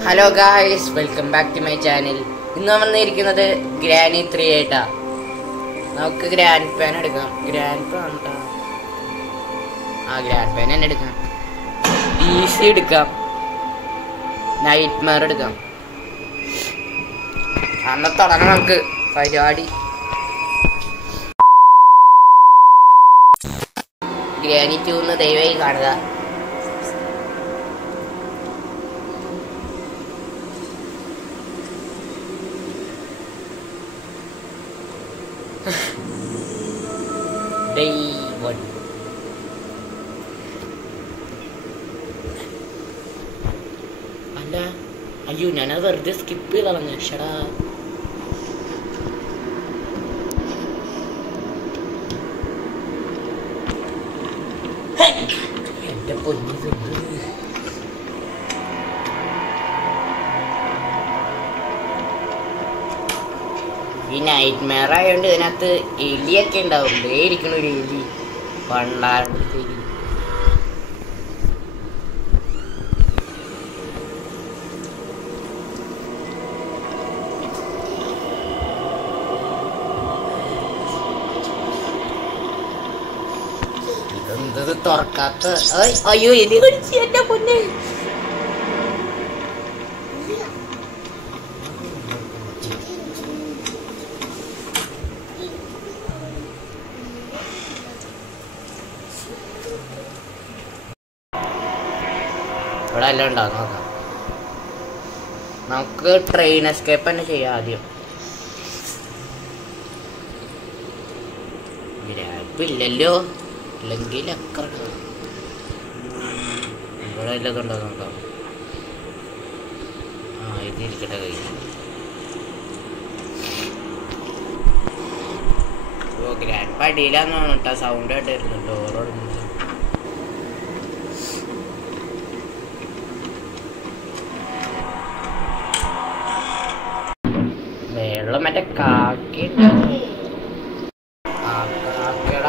Hello guys, welcome back to my channel. ഇന്ന് വന്നിരിക്കുന്നത് granny 3 ആയിട്ടാ. നമുക്ക് ഗ്രാൻഡ് പാൻ എടുക്കാം. ഗ്രാൻഡ് പാൻ ഗ്രാൻഡ് പാൻ തന്നെ എടുക്കാം. ഈസി എടുക്കാം. നൈറ്റ് മെയർ എടുക്കാം. അന്ന് തുടങ്ങാം നമുക്ക് പരിപാടി. ഗ്രാനി 2 ദയവായി കാണുക. Day 1. അല്ല, അയ്യോ, ഞാനത് വെറുതെ സ്കിപ്പ് ചെയ്ത് കളഞ്ഞു. ഷടാ, എന്റെ പൊന്നു. ഈ നൈറ്റ് മെയർ ആയതുകൊണ്ട് ഇതിനകത്ത് എലിയൊക്കെ ഉണ്ടാവും. ഇരിക്കണ ഒരു എലി പണ്ടാരത്തേക്ക്. ഇതെന്തത് തുറക്കാത്ത? അയ്യോ, എലി കടിച്ച് എന്റെ പൊന്നെ. ഇവിടെ എല്ലാം ഉണ്ടാകും. നോക്കാം. നമുക്ക് ട്രെയിൻ എസ്കേപ്പ് തന്നെ ചെയ്യാം ആദ്യം. ഗ്രാപ്പില്ലല്ലോ, ഇല്ലെങ്കിൽ ഒക്കെ ഇവിടെ എല്ലാം ഉണ്ടാകും. നോക്കാം. ഇതിരിക്കട്ടെ കയ്യിൽ. ഓ, ഗ്രാപ്പ് അടിയിലാന്ന് തോന്നുന്നു. സൗണ്ട് ആയിട്ടായിരുന്നു ഡോറോട്. വെള്ളം മറ്റേ കാക്കയുടെ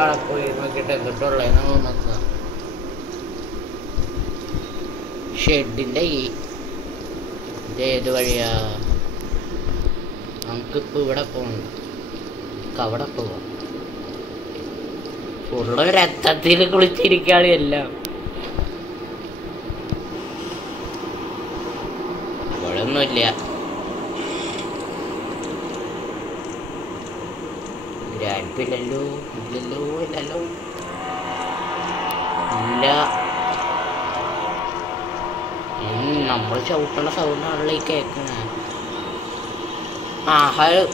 അവിടെ പോയി നോക്കിയിട്ട് എന്തിട്ടുള്ളതെന്ന് നോക്കുക. ഷെഡിന്റെ ഇതേത് വഴിയാ? നമുക്കിപ്പോ ഇവിടെ പോകണം. അവിടെ പോവാം. ഫുള്ള് രക്തത്തിൽ കുളിച്ചിരിക്കാണ് എല്ലാം. ഇവിടെ ഒന്നുമില്ല. ഗ്രാൻഡില്ലല്ലോ, ഇല്ലല്ലോ, ഇല്ലല്ലോ, ഇല്ല. നമ്മൾ ചവിട്ടുള്ള സൗണ്ടാണല്ലോ ഈ കേൾക്കുന്നത്.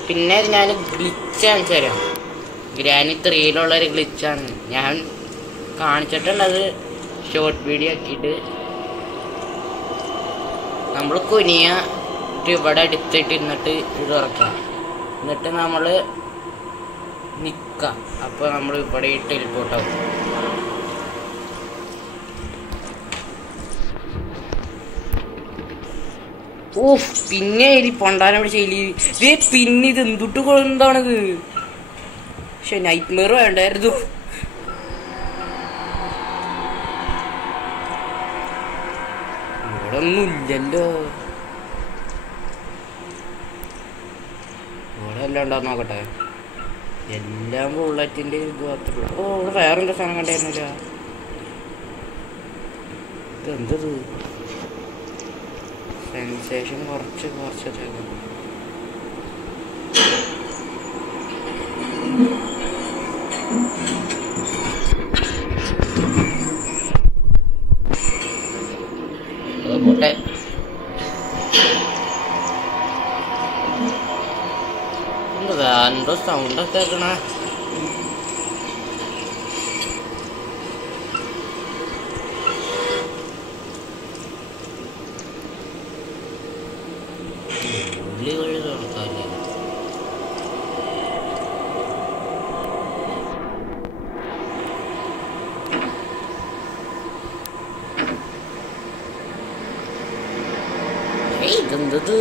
പിന്നെ ഞാൻ ഗ്ലിച്ച് കാണിച്ചു തരാം. ഗ്രാനി 3-ലുള്ളൊരു ഗ്ലിച്ചാണ് ഞാൻ കാണിച്ചിട്ടുള്ളത്. ഷോർട്ട് വീഡിയോ ആക്കിയിട്ട് നമ്മൾ കുനിയിട്ട് ഇവിടെ എടുത്തിട്ട് ഇരുന്നിട്ട് ഇത് തുറക്കാം. എന്നിട്ട് നമ്മൾ നിൽക്കാം. അപ്പോൾ നമ്മൾ ഇവിടെ ടെലിപ്പോർട്ടാവും. ഓ, പിന്നെ എലി പൊണ്ടാനം പിടിച്ച എലി. പിന്നെ ഇത് എന്തുട്ട് എന്താണിത്? പക്ഷെ നൈറ്റ് മെയർ വേണ്ടായിരുന്നു. ഇവിടെ ഒന്നും ഇല്ലല്ലോ. ഇവിടെ എല്ലാം ഉണ്ടാവും. നോക്കട്ടെ. എല്ലാം ബുള്ളറ്റിന്റെ ഇത് മാത്രമേ. ഓ, ഇവിടെ വേറെന്താ സാധനം കണ്ടായിരുന്നില്ല. ഇതെന്തത്? സെൻസേഷൻ കുറച്ച് പോട്ടെ. എന്തോ സൗണ്ടൊക്കെ കേൾക്കണ. ഉള്ളി വഴി തുറക്കാല്ലേ? ഇതെന്തത്?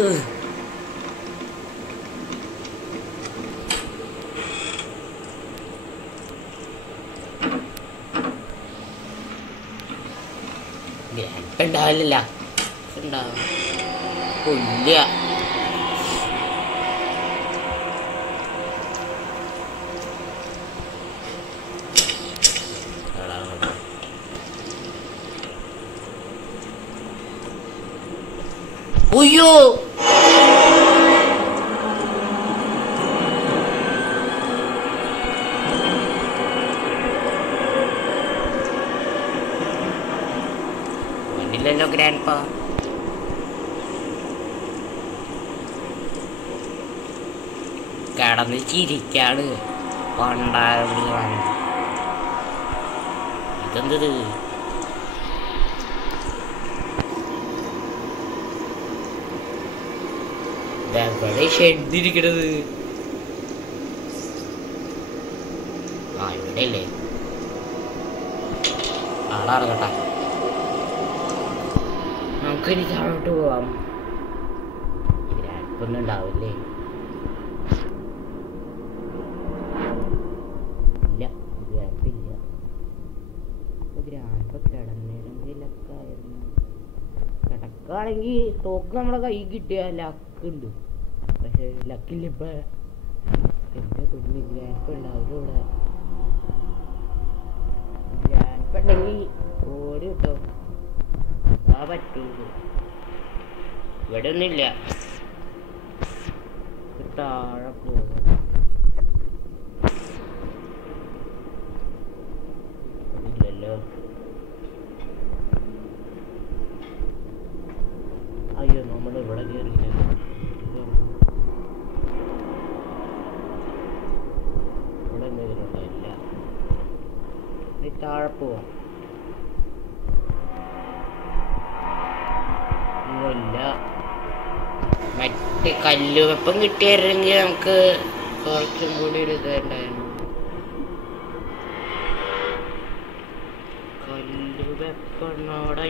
ഉണ്ടാവില്ല. ഉണ്ടാവും. കൊല്ല. ഉയ്യോ, വണ്ടില്ലല്ലോ ഗ്രാൻഡ് പാ. കടന്ന് ചിരിക്കാണ് പണ്ടാണ്. ഇതെന്തത്? ഷെഡിരിക്കണത്. ആ ഇവിടെ അല്ലേ? ആളാറങ്ങട്ടാ, നമുക്കിനി താഴോട്ട് പോവാം. ഗ്രാൻഡ്പ്പൊന്നും ഉണ്ടാവില്ലേ? ഇല്ല, ഗ്രാൻഡില്ല. ഗ്രാൻഡ് കിടന്നിരുന്നെങ്കിലൊക്കെ ആയിരുന്നു. കിടക്കാണെങ്കിൽ തോക്ക് നമ്മുടെ കൈ കിട്ടിയ ലക്കുണ്ട്. പക്ഷെ ലക്കില്ല. ഇപ്പൊ എന്റെ തുള്ളി ഗ്രാൻഡ് ഉണ്ടാവില്ല ഇവിടെ. ഗ്രാൻഡ് ഉണ്ടെങ്കിൽ ഓടി കിട്ടോ? ആ പറ്റൂല. ഇവിടെ ഒന്നുമില്ല. താഴെ പോകും. ഇല്ലല്ലോ. അയ്യോ, നമ്മൾ ഇവിടെ കയറിയില്ലല്ലോ. ഇവിടെ എന്തെങ്കിലും ഇല്ല. താഴെ പോവാം. ഇല്ല, മറ്റേ കല്ലുവെപ്പം കിട്ടിയായിരുന്നെങ്കിൽ നമുക്ക് കുറച്ചും കൂടി ഒരു ഇതുണ്ടായിരുന്നു. കല്ലുവെപ്പം അവിടെ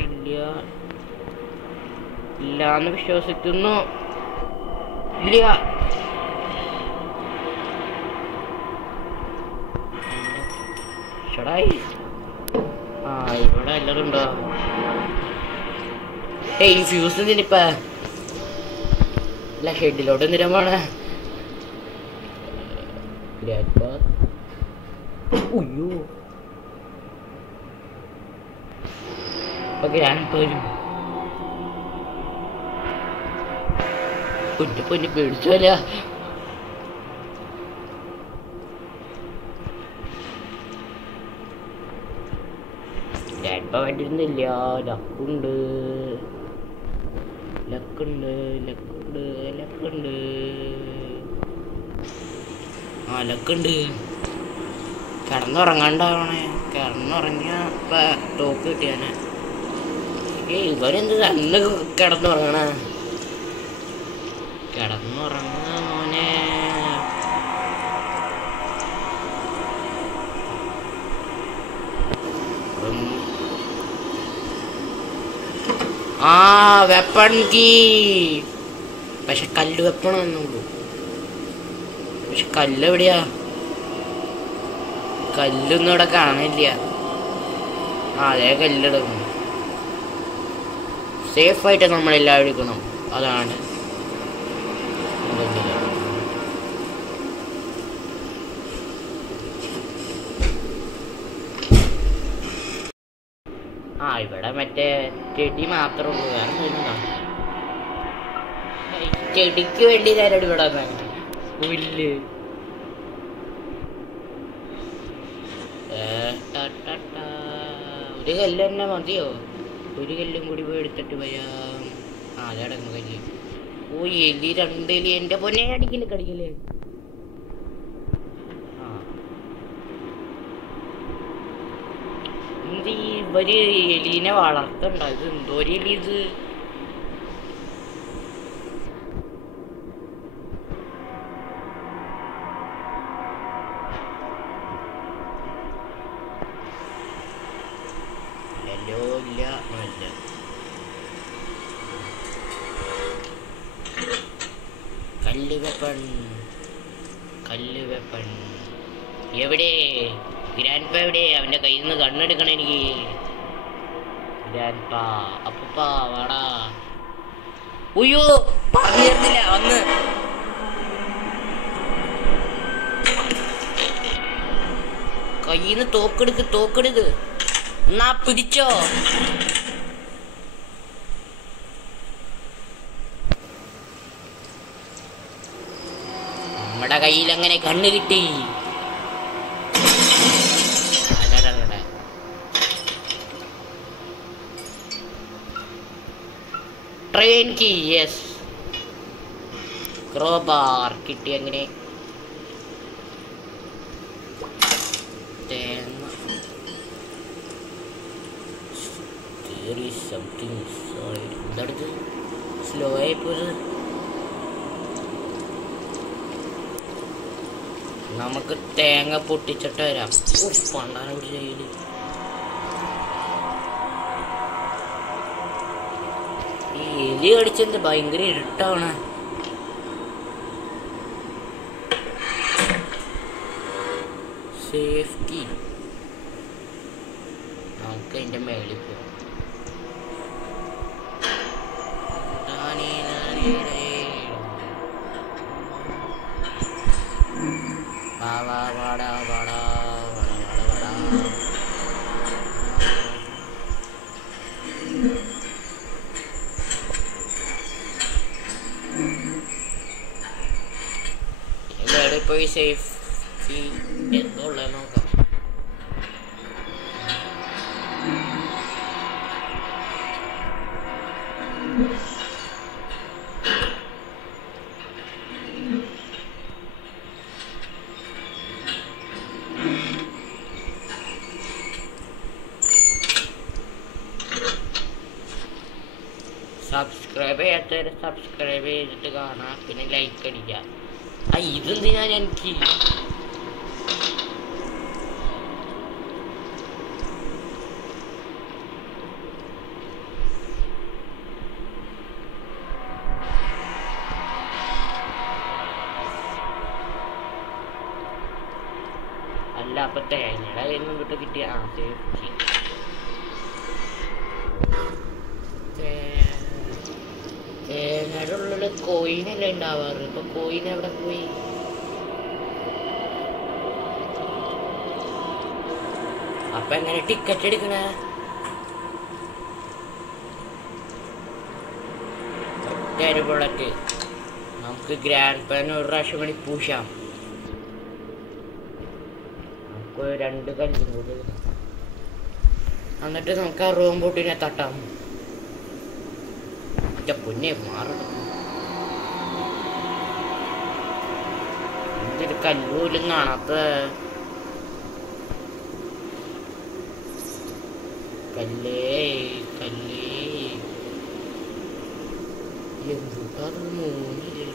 ഇല്ലാന്ന് വിശ്വസിക്കുന്നു. ഇല്ല, ആ ഇവിടെ എല്ലാതും ഉണ്ടോ? ഏയ് ഫ്യൂസ് എന്തിനിപ്പ? ഇല്ല, ഷെഡിലോട്ട് എന്തിനാ പോണേ? ഉയ്യോ, വരും. പൊന്നു പേടിച്ചോല. ഗ്രാൻഡ്പാ വേണ്ടിയിരുന്നില്ല. ലക്കുണ്ട്, ലക്കുണ്ട്, ലക്കുണ്ട്, ലക്കുണ്ട്. ആ ലക്കുണ്ട്. കിടന്നുറങ്ങാണ്ടാവണേ. കിടന്നുറങ്ങിയ ടോക്ക് കിട്ടിയാനെ. ഇവരെന്ത് തന്നെ കിടന്നുറങ്ങണ? കിടന്നുറങ്ങുന്ന മോനെ. ആ വെപ്പൺ കീ. പക്ഷെ കല്ല് വെപ്പണം എന്നുള്ളൂ. പക്ഷെ കല്ല് എവിടെയാ? കല്ലൊന്നും ഇവിടെ കാണില്ല. ആ അതേ കല്ലെടുക്കും. സേഫായിട്ട് നമ്മളെല്ലാം എടുക്കണം. അതാണ്. ആ ഇവിടെ മറ്റേ ചെടി മാത്രമേ ഉള്ളൂ. വേറെ ഒന്നുമില്ല. ചെടിക്ക് വേണ്ടി നേരം ഇവിടെ പുല്ല്. ഒരു കല്ല് തന്നെ മതിയോ? ഒരു കല്ലും കൂടി പോയി എടുത്തിട്ട് വരാം. ആ അതടങ്ങ് കല്ല്. ഓ എലി, 2 എലി. എന്റെ പൊന്നെ, അടിക്കല് കടിക്കല്. എന്ത് ഇവര് എലീനെ വളർത്തണ്ട? ഇത് എന്തോരം എലി ഇത്? ഇല്ല, നല്ല കല്ല് വെപ്പൺ. കല്ല് വെപ്പൺ എവിടെ? ഗ്രാൻഡ്പ എവിടെ? അവന്റെ കയ്യിൽ നിന്ന് കണ്ണെടുക്കണം എനിക്ക്. ഗ്രാൻഡ്പ, അപ്പൂപ്പ വാടാ. ഉയ്യോ പറഞ്ഞിരുന്നില്ല വന്ന്. കയ്യിന്ന് തോക്കെടുക്ക് എന്നാ പിടിച്ചോ. നമ്മുടെ കയ്യിൽ അങ്ങനെ കണ്ണ് കിട്ടി. Train key, yes. ക്രോബാർ കിട്ടി. അങ്ങനെ എന്തെടുത്ത് സ്ലോ ആയിപ്പോയത്. നമുക്ക് തേങ്ങ പൊട്ടിച്ചിട്ട് വരാം. പണ്ടാനോട് ചെയ്യല്. ഈ എലി കടിച്ചെന്ത് ഭയങ്കര ഇരുട്ടാവണ. സേഫ്റ്റി നമുക്ക് അതിന്റെ മേളിൽ പോവാം. മേളിൽ പോയി സേഫ്റ്റി എന്തുള്ള നോക്കാം. സബ്സ്ക്രൈബ് ചെയ്യാത്തവരെ സബ്സ്ക്രൈബ് ചെയ്തിട്ട് കാണാം. പിന്നെ ലൈക്ക് അടിക്കാം. ഇതെന്തിനാ എനിക്ക് അല്ല അപ്പൊ തേങ്ങയുടെ കയ്യിൽ നിന്നിട്ട് കിട്ടിയ സേഫ്റ്റി. തേങ്ങയുടെ ഉള്ളില് കോയിനല്ലേ ഉണ്ടാവാറ്. ഇപ്പൊ കോയിൻ എവിടെ പോയി? അപ്പൊ എങ്ങനെ ടിക്കറ്റ് എടുക്കണേ? ബുള്ളറ്റ് നമുക്ക് ഗ്രാൻഡ് പാൻ ഒരു പ്രാവശ്യം വേണ്ടി പൂശാം. നമുക്ക് 2 കല്ലും കൂടി എന്നിട്ട് നമുക്ക് ആ റോബോട്ടിനെ തട്ടാം. പൊന്നെ മാറണം. എന്തൊരു കല്ലൂലും കാണാത്ത കല്ലേ എന്തുട്ടാ മൂന്നില്ലേ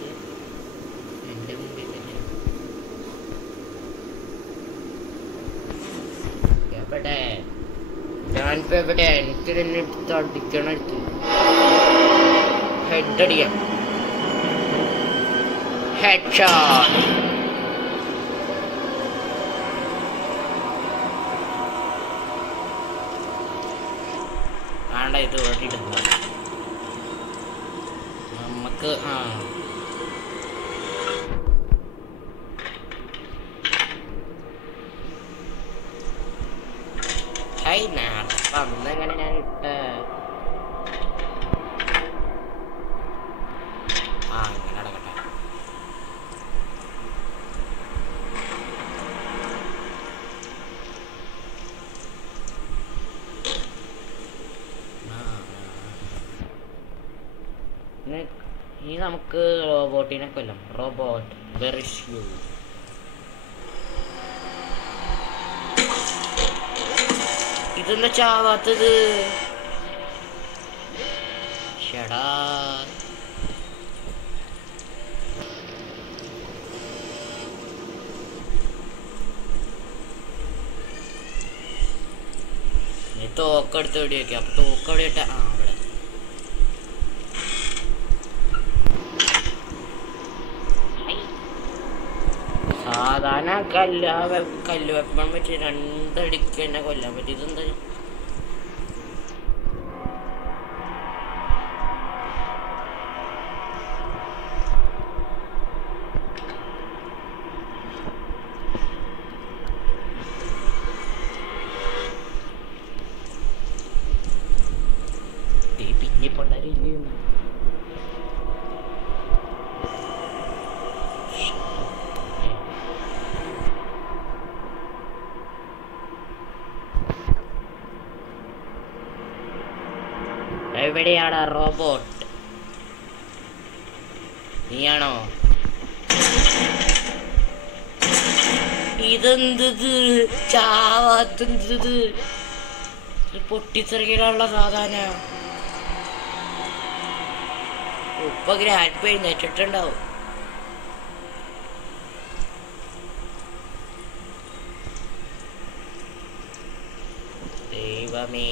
എന്റെ മുമ്പിൽ തന്നെ. എവിടെ ഞാനിപ്പോ എവിടെ? എനിക്ക് തന്നെ എടുത്ത് അടിക്കണം. എടുത്ത് ഹെഡ് അടിക്കാം. Head shot. വേണ്ട ഇത് ഓടിയിടുന്ന നമുക്ക് അന്നെങ്ങനെ ഞാൻ ഇട്ട അങ്ങനെ അടക്കട്ടെ. ഇനി നമുക്ക് റോബോട്ടിനെ കൊല്ലാം. Robot where is you? ഇതെന്താ ചാവാത്തത്? ഷടാ നീ തോക്കെടുത്ത് എവിടെ വെക്കാം? അപ്പൊ തോക്കെവിടെ ഇട്ട അവിടെ സാധാരണ കല്ല് വെപ്പൺ വെച്ച് 2 അടിക്ക് തന്നെ കൊല്ലാൻ പറ്റും. ഇതെന്താ? എവിടെയാണ് റോബോട്ട്? നീയാണോ? ഇതെന്തത് ചാവാത്തത്? പൊട്ടിത്തെറിക്കാനുള്ള സാധാരണ ഇപ്പൊ ഗ്രാൻഡ് പേ നെറ്റിട്ടുണ്ടാവും. ദൈവമേ,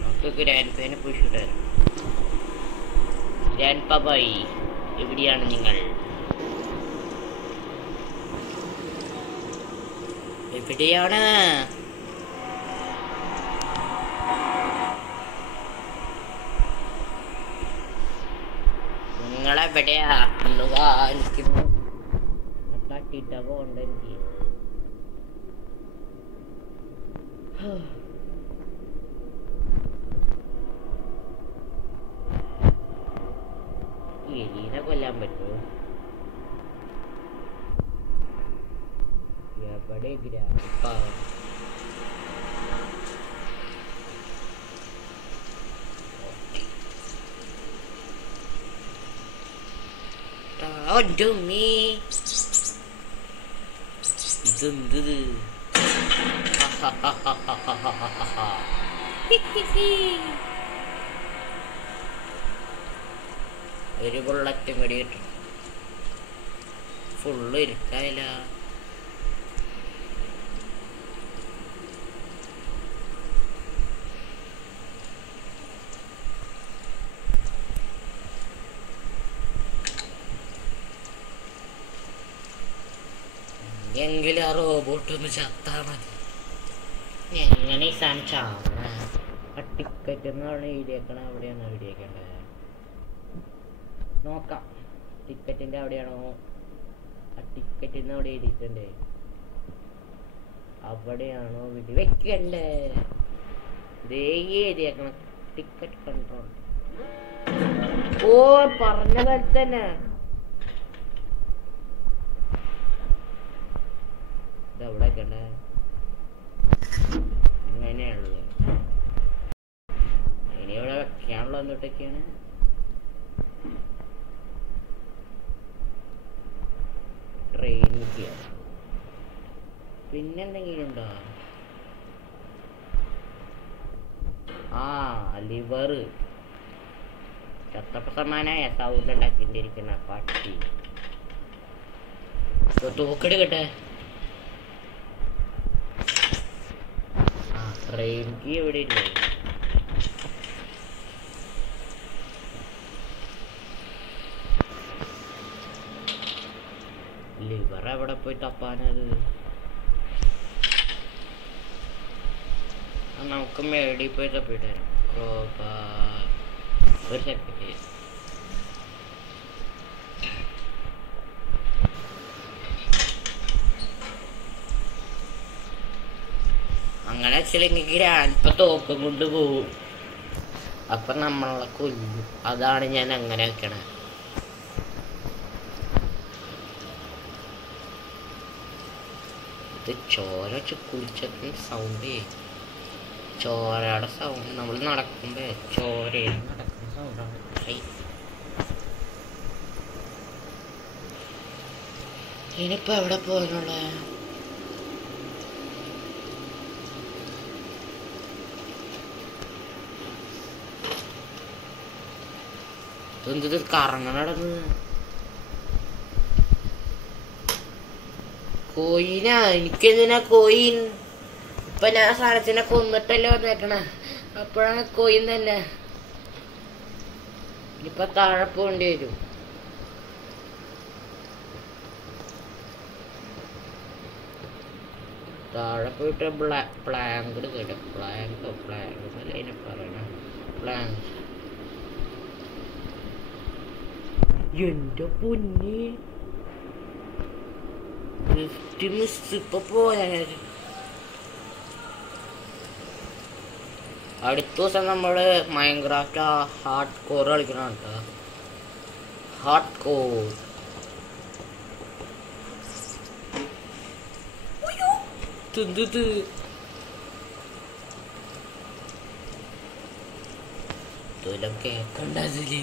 നമുക്ക് ഗ്രാൻഡ് പേനെ പുഷിട്ട് ഗ്രാൻഡ് പാപ്പായി എവിടെയാണ് നിങ്ങൾ? എവിടെയാണ്? നിങ്ങളെവിടെയാ? ഒന്ന് കാണിക്കുന്നു. തട്ടിട്ടൊക്കെ ഉണ്ട് എനിക്ക്. എലീനെ കൊല്ലാൻ പറ്റുമോ? എവിടെ ഗ്രാമപ്പ? ഇതെന്തത്? ഒരു ബുള്ളറ്റും കൂടി കിട്ടും. ഫുള്ള് ഇരുട്ടായില്ല. എങ്കിലും ആ റോബോട്ട് ഒന്ന് ചത്താ മതി. എങ്ങനെ ഈ സാധനം ചാവണ? ആ ടിക്കറ്റ് എന്നാണ് എഴുതിയേക്കണ? അവിടെയാണ് എഴുതിയേക്കണ്ടേ? നോക്കാം. ടിക്കറ്റിന്റെ അവിടെയാണോ? ആ ടിക്കറ്റിന്ന് അവിടെ എഴുതിയിട്ടുണ്ട്. അവിടെയാണോ വിധി വെക്കണ്ടേ? എഴുതിയേക്കണം ടിക്കറ്റ് കൺട്രോൾ. ഓ, പറഞ്ഞ പോലെ തന്നെ. ഇതെവിടെ വെക്കണ്ടേ? ഇങ്ങനെയാണല്ലോ. ഇനി ഇവിടെ വെക്കാനുള്ള എന്നിട്ടൊക്കെയാണ്. ട്രെയിനിക്ക് പിന്നെന്തെങ്കിലും ഉണ്ടോ? ആ, ലിവറ്. ചത്തപ്പ സമാനായ സൗണ്ട് ഉണ്ടാക്കിണ്ടിരിക്കുന്ന പട്ടി. തൂക്കെടുക്കട്ടെ. ആ, ട്രെയിൻ കീ എവിടെ ഇല്ലേ? ലിവർ എവിടെ പോയി തപ്പാനത്? നമുക്ക് മേടി പോയി തപ്പിട്ട് തരാം. ഒരു സെക്കൻഡ്. അങ്ങനെ വെച്ചില്ലെങ്കിൽ ഗ്രാൻഡ് തോക്കം കൊണ്ട് പോവും. അപ്പൊ നമ്മളെ കൊല്ലും. അതാണ് ഞാൻ അങ്ങനെ വെക്കണേ. ഇത് ചോര കുളിച്ചതിന് സൗണ്ട്. ചോരയുടെ സൗണ്ട്. നമ്മൾ നടക്കുമ്പോ ചോരയിൽ നടക്കുന്ന സൗണ്ടാണ്. ഇനിയിപ്പോ എവിടെ പോകാനുള്ള? ഇതെന്ത് കറങ്ങണ നടന്ന്? കോയിനാ? എനിക്കെന്തിനാ കോയിൻ? ഇപ്പൊ ഞാൻ സാധനത്തിനെ കൊന്നിട്ടല്ലേ വന്നേക്കണ. അപ്പോഴാണ് കോയിൻ തന്നെ. ഇനിയിപ്പൊ താഴെ പോകേണ്ടി വരും. താഴെ പോയിട്ട് പ്ലാങ്ക് കേട്ടോ. പ്ലാങ്ക് അല്ല അതിനെ പറയണ. പ്ലാങ്ക്. എന്റെ പൊന്നി, ഇപ്പൊ പോയാലും അടുത്ത ദിവസം നമ്മള് മൈൻക്രാഫ്റ്റ് ഹാർഡ് കോർ കളിക്കണം കേട്ടോ. ഹാർഡ് കോർ തിന്നത് ഇതെല്ലാം കേക്കണ്ടതില്.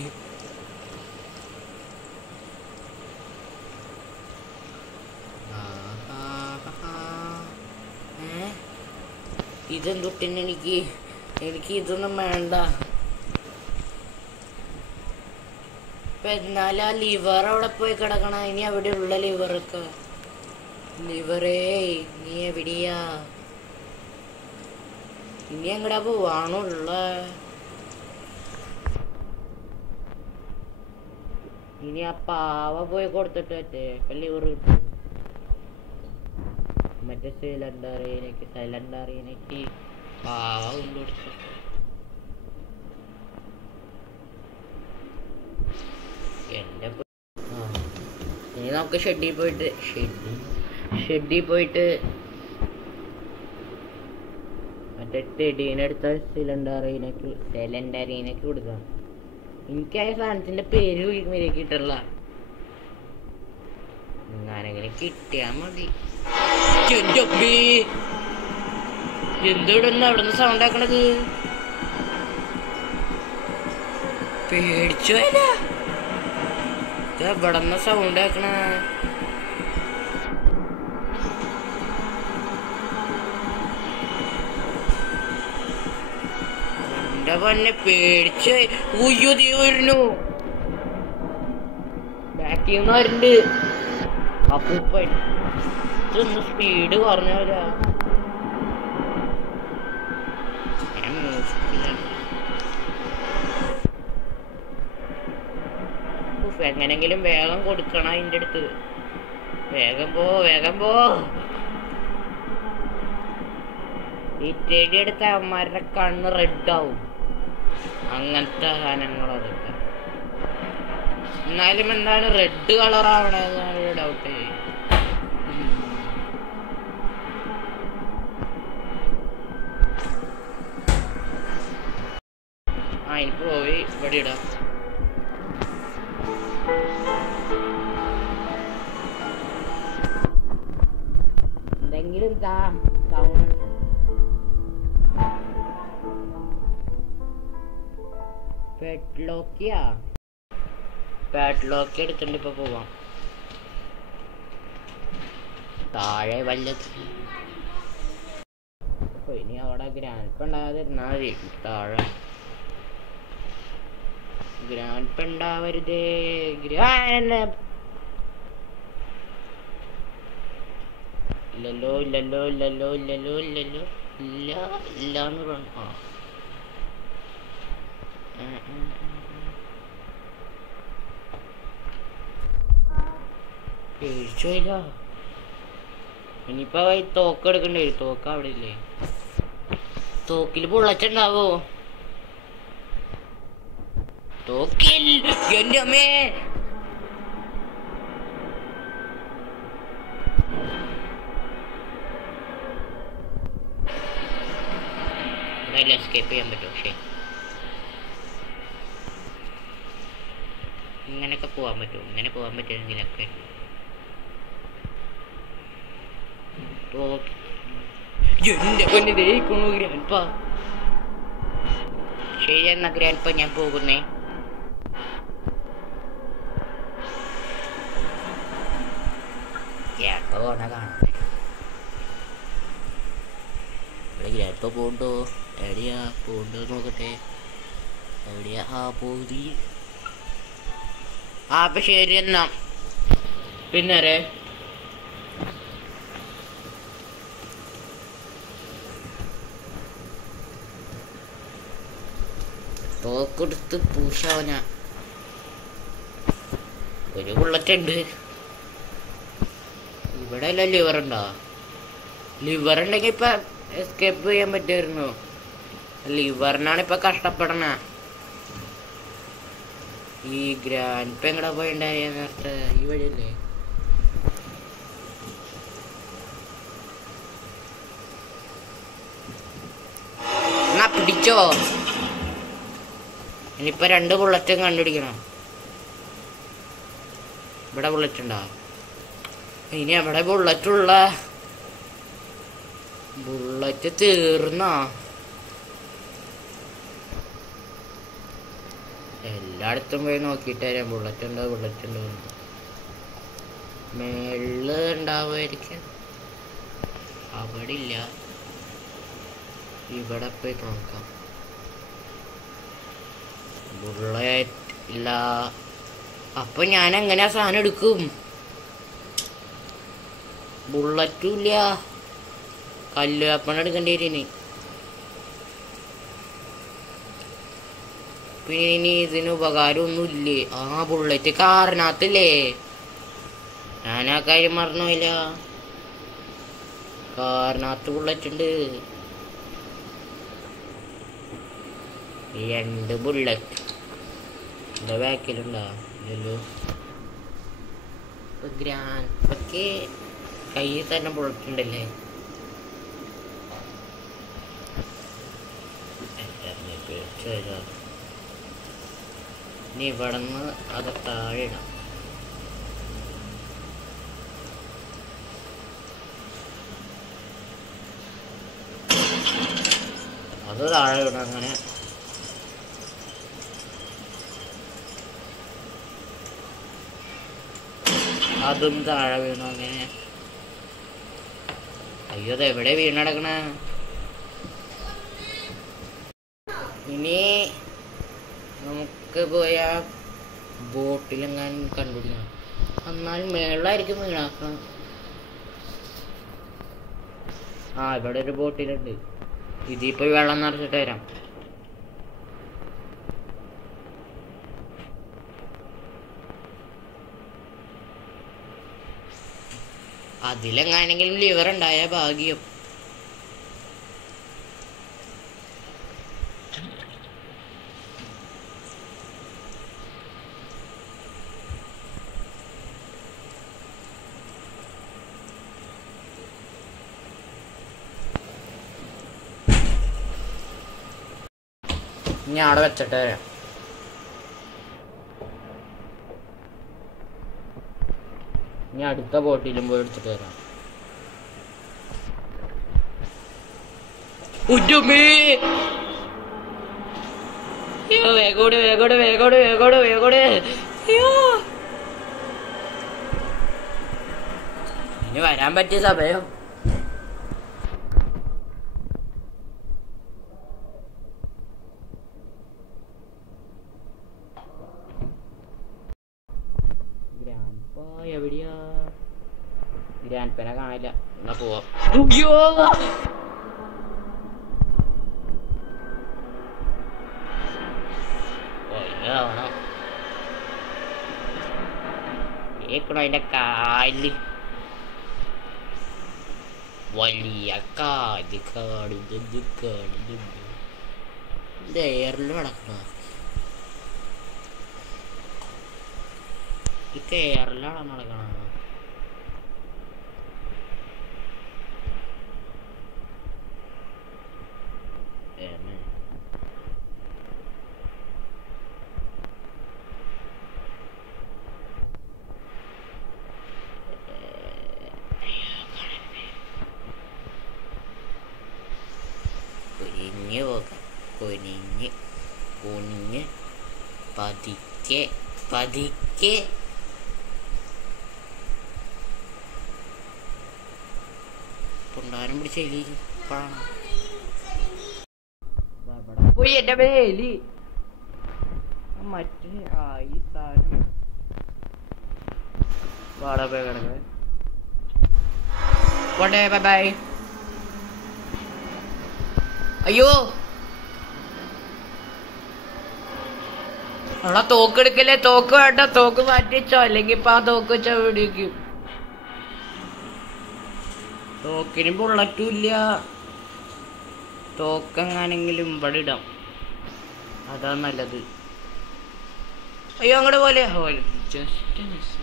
ഇതെന്തൊട്ടിന് എനിക്ക് ഇതൊന്നും വേണ്ട. എന്നാലും ആ ലിവർ അവിടെ പോയി കിടക്കണ. ഇനി അവിടെയുള്ള ലിവറൊക്കെ. ലിവറേ നീ എവിടെയാ? ഇനി എങ്ങടാ പോവാണുള്ള? ഇനി ആ പാവ പോയി കൊടുത്തിട്ട് മറ്റേ ലിവർ കിട്ടും. മറ്റേ സിലിണ്ടറിനൊക്കെ പാവ കൊണ്ടുകൊടുത്തു. എന്റെ ഇനി നമുക്ക് ഷെഡിൽ പോയിട്ട് മറ്റേ ടെടീനെടുത്ത സിലിണ്ടറിനൊക്കെ കൊടുക്കാം. എനിക്കായ സാധനത്തിന്റെ പേര് കിട്ടല്ല. ഞാനെങ്ങനെ കിട്ടിയാ മതി. എന്തോടൊന്നും അവിടുന്ന് സൗണ്ട് ആക്കണത്? പേടിച്ചു പോയല്ല. എവിടെന്ന സൗണ്ട് ആക്കണ? എന്റെ പൊന്നെ പേടിച്ച്. ഉയ്യോ ദേ വരുന്നു. ബാക്കിൽ നിന്ന് വരുന്നുണ്ട്. അപ്പൂപ്പൻ ഇതൊന്ന് സ്പീഡ് പറഞ്ഞാല. എങ്ങനെങ്കിലും വേഗം കൊടുക്കണം അതിൻ്റെ അടുത്ത്. വേഗം പോ. ഈ ചെടി എടുത്ത അവന്മാരുടെ കണ്ണ് റെഡ് ആവും. അങ്ങനത്തെ സാധനങ്ങളതൊക്കെ. എന്നാലും എന്താണ് റെഡ് കളർ ആവണേന്നാണ് ഡൗട്ട്. എനിക്ക് പോയി ഇവിടെ ഇടാം. എന്തെങ്കിലും പാഡ്ലോക്ക് എടുത്തിട്ട് ഇപ്പൊ പോവാം. താഴെ വല്ലത് ഇനി അവിടെ ഗ്രാൻഡ് ഉണ്ടാകാതിരുന്നാ മതി. താഴെ ഗ്രാൻഡ് ഉണ്ടാവരുതേ. ഇല്ലല്ലോ ഇല്ലാന്ന് പറഞ്ഞു. പേടിച്ചില്ല. ഇനിയിപ്പോ തോക്ക് എടുക്കേണ്ടി വരും. തോക്ക് അവിടെ ഇല്ലേ? തോക്കില് ബുള്ളറ്റുണ്ടാവോ? തോക്കിൽ എന്റെ അമ്മേ. എസ്കേപ്പ് ചെയ്യാൻ പറ്റും. പക്ഷേ ഇങ്ങനെയൊക്കെ പോവാൻ പറ്റും. ഇങ്ങനെ പോവാൻ പറ്റുമെങ്കിലൊക്കെ. എന്റെ പൊന്നെ ദേഹിക്കുന്നു ഗ്രാൻഡ്പാ. ശരി എന്നാ ഗ്രാൻഡ്പാ ഞാൻ പോകുന്നേ. പോണ കാണട്ടെ. ഗ്രാൻഡ്പാ പോണ്ടോ? എവിടെയാ പോണ്ടോ നോക്കട്ടെ. എവിടെയാ? പോതി. അപ്പൊ ശരി എന്നാ. പിന്നെ തോക്കെടുത്ത് പൂശാവന. ഒരു ബുള്ളറ്റ് ഉണ്ട്. ഇവിടെ അല്ല ലിവർ ഉണ്ടോ? ലിവർ ഉണ്ടെങ്കിൽ ഇപ്പൊ എസ്കേപ്പ് ചെയ്യാൻ പറ്റുമായിരുന്നു. ലിവറിനാണ് ഇപ്പൊ കഷ്ടപ്പെടണ. ഈ ഗ്രാൻഡ് എങ്ങടാ പോയിണ്ടായ നേരത്തെ? ഈ വഴിയല്ലേ? എന്നാ പിടിച്ചോ. ഇനിയിപ്പോ 2 ബുള്ളറ്റും കണ്ടുപിടിക്കണം. ഇവിടെ ബുള്ളറ്റ് ഉണ്ടോ? ഇനി എവിടെ ബുള്ളറ്റുള്ള? ബുള്ളറ്റ് തീർന്നാ? എല്ലായിടത്തും പോയി നോക്കിയിട്ട് വരാം. ബുള്ളറ്റ് ഉണ്ടോ മേളില് ഉണ്ടാവുമായിരിക്കും. അവിടെ ഇല്ല. ഇവിടെ പോയി നോക്കാം. ബുള്ളറ്റ് ഇല്ല. അപ്പൊ ഞാൻ എങ്ങനെയാ സാധനം എടുക്കും? ബുള്ളറ്റും ഇല്ല. കല്ല് അപ്പണ എടുക്കേണ്ടി വരും. പിന്നെ ഇനി ഇതിന് ഉപകാരമൊന്നും ഇല്ലേ? ആ ബുള്ളറ്റ് കാറിനകത്തില്ലേ? ഞാൻ ആ കാര്യം മറന്നുപോയില്ല. കാറിനകത്ത് ബുള്ളറ്റ് ഉണ്ട്. 2 ബുള്ളറ്റ് എന്റെ ബാക്കിലുണ്ടാ? ഇല്ലല്ലോ. ഗ്രാൻഡ്പയ്ക്ക് കയ്യിൽ തന്നെ ബുള്ളറ്റ് ഉണ്ടല്ലേ? ഇനി ഇവിടെ നിന്ന് അത് താഴെ ഇടാം. അത് താഴെ ഇടാം. അങ്ങനെ അതും താഴെ വീണു. അങ്ങനെ അയ്യോ, അത് എവിടെ വീണടക്കണ? ഇനി നമുക്ക് പോയ ബോട്ടിലെങ്ങാൻ കണ്ടുപിടിക്കണം. എന്നാൽ മേളിലായിരിക്കും വീണാക്കണം. ആ, ഇവിടെ ഒരു ബോട്ടിലുണ്ട്. ഇതിൽ പോയി വെള്ളം നിറച്ചിട്ട് വരാം. അതിലെങ്ങാനെങ്കിലും ലിവർ ഉണ്ടായ ഭാഗ്യം. ഞാൻ അവിടെ വെച്ചിട്ട് വരാം. ഞാൻ അടുത്ത ബോട്ടിലും പോയി എടുത്തിട്ട് വരാം. വേഗോട് വേഗോട് വേഗോട് വേഗോട് വേഗോട്. ഇനി വരാൻ പറ്റിയ സമയം. എവിടെയാ? ഗ്രാൻഡ്പനെ കാണില്ല. എന്നാ പോവാം. കേക്കണോ അതിന്റെ കാല്? വലിയ കാല് കാണുന്നത് എയറിൽ നടക്കണ. ഈ എയറിലാണ് നടക്കണ. കുനിഞ്ഞ് പോകാം. കുനിഞ്ഞ് കുനിഞ്ഞ് പതിക്കെ പതിക്കെ. പൊണ്ടാരം പിടിച്ച എലി പോയി എന്റെ എലി. മറ്റേ ഈ സാധനം വാടാ പോയി കിടക്കുക. പോട്ടെ, ബൈ ബൈ. അയ്യോ, അവളെ തോക്ക് എടുക്കല്ലേ. തോക്ക് വേണ്ട, തോക്ക് മാറ്റിച്ചോ, അല്ലെങ്കിൽ ഇപ്പൊ ആ തോക്ക് വെച്ചാ പിടിക്കും. തോക്കിന് ബുള്ളറ്റും ഇല്ല. തോക്കെങ്ങാനെങ്കിലും ഇവിടെ ഇടാം, അതാ നല്ലത്. അയ്യോ, അങ്ങോട്ട് പോലെ ജസ്റ്റ് മിസ്.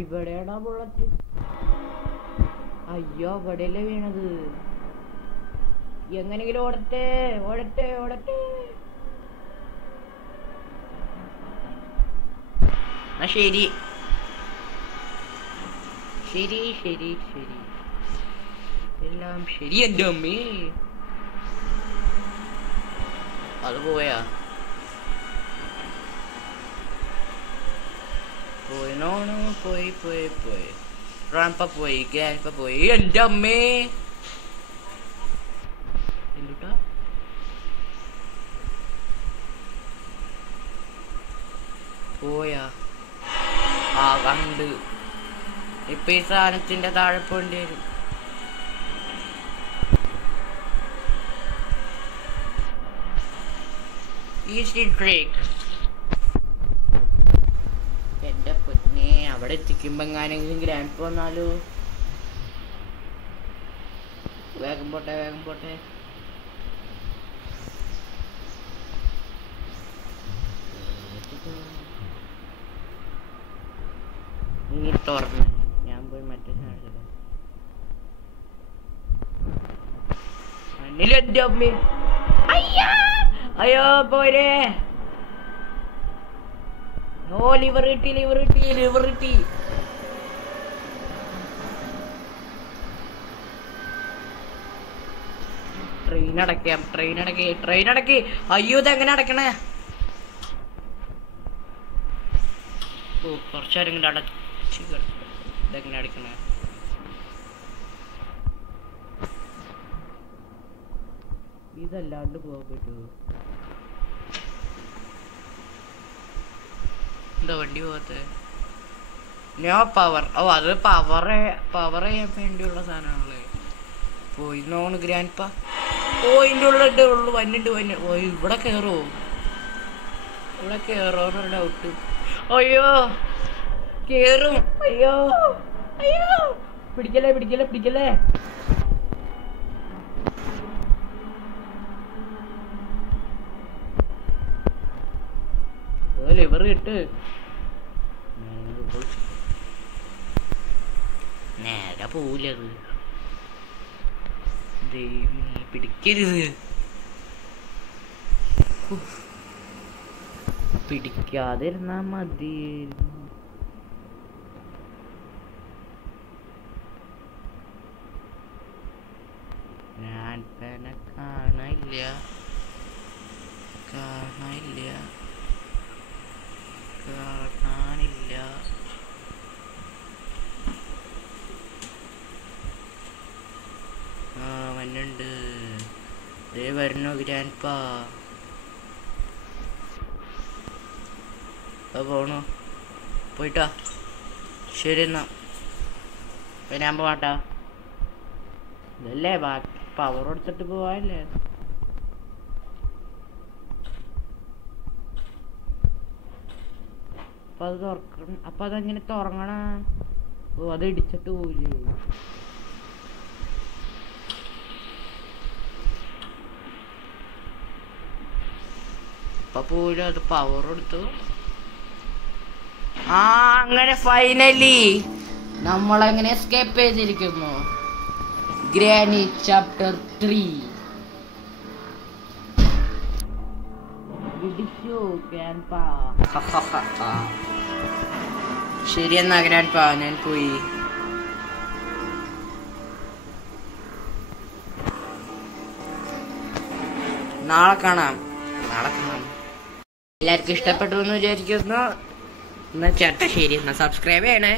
ഇവിടെയാടാ ബുള്ളറ്റ്. അയ്യോ, ഇവിടെയല്ലേ വീണത്. എങ്ങനെങ്കിലും ഓടട്ടെ ഓടട്ടെ ഓടട്ടെ. ശരി, ശരി ശരി ശരി, എല്ലാം ശരി. എൻ്റെ അമ്മേ, അത് പോയാ? പോയി നോണു, പോയി പോയി പോയി. ഗ്രാൻഡ്പ പോയി, ഗ്രാൻഡ്പ പോയി. എൻ്റെ അമ്മേ, എന്തുട്ടാ പോയാ? ആ കണ്ട്. ഇപ്പൊ ഈ സാധനത്തിന്റെ താഴെ പോണ്ടി വരും. Easy trick. എന്റെ പൊന്നെ, അവിടെ എത്തിക്കുമ്പോ എങ്ങാനെങ്കിലും ഗ്രാൻഡ് വന്നാലോ? വേഗം പോട്ടെ, വേഗം പോട്ടെ. നീ തുറന്ന് ഞാൻ പോയി മറ്റേ സാധനം. അയ്യോ പോരെ. ഓ ലിവർ കിട്ടി, ലിവർ കിട്ടി, ലിവർ കിട്ടി. ട്രെയിൻ അടയ്ക്കാം, ട്രെയിൻ അടക്കി, ട്രെയിൻ അടക്കി. അയ്യോ ഇതെങ്ങനെ അടക്കണേ? ഓ കുറച്ചേരെങ്കിലും അടച്ച്. ഇതെങ്ങനെ അടക്കണേ? ഇതല്ലാണ്ട് പോകാൻ പറ്റുമോ? എന്താ വണ്ടി പോകത്തെ? No power. ഓ അത് പവർ ചെയ്യാൻ വേണ്ടിയുള്ള സാധനമാണല്ലേ. പോയി നോണ് ഗ്രാൻഡ്പ. ഓ ഇതിൻ്റെ ഉള്ളു വന്നിട്ട് വന്നു. ഓ ഇവിടെ കയറുമോ? ഇവിടെ കയറുമോ ഡൗട്ട്. അയ്യോ കേറും. അയ്യോ അയ്യോ, പിടിക്കല്ലേ പിടിക്കല്ലേ പിടിക്കല്ലേ. ലിവർ കിട്ട്. നേരെ പോവില്ലത്. പിടിക്കരുത്, പിടിക്കാതിരുന്നാ മതി. ഞാൻ കാണാനില്ല, കാണാനില്ല, കാണാനില്ല. ആ വന്നുണ്ട്, ദേ വരണു ഗ്രാൻഡ്പ. പോണു, പോയിട്ടാ. ശരി എന്നാ ഞാൻ പോവാട്ടാ. ഇതല്ലേ പവർ കൊടുത്തിട്ട് പോവാല്ലേ. അപ്പൊ അത് തുറക്കണം. അപ്പൊ അതെങ്ങനെ തുറങ്ങണ? ഓ അത് ഇടിച്ചിട്ട് പോവില്ലേ? അപ്പൊ പോവില്ല, അത് പവർ കൊടുത്തു. ആ അങ്ങനെ ഫൈനലി നമ്മളെങ്ങനെ എസ്കേപ്പ് ചെയ്തിരിക്കുന്നു. Granny chapter 3. ശരി എന്നാ ഗ്രാൻഡ്പ, ഞാൻ പോയി. നാളെ കാണാം, നാളെ കാണാം. എല്ലാവർക്കും ഇഷ്ടപ്പെട്ടു എന്ന് വിചാരിക്കുന്നു. എന്നാ ചേട്ടാ ശരി എന്നാ, സബ്സ്ക്രൈബ് ചെയ്യണേ.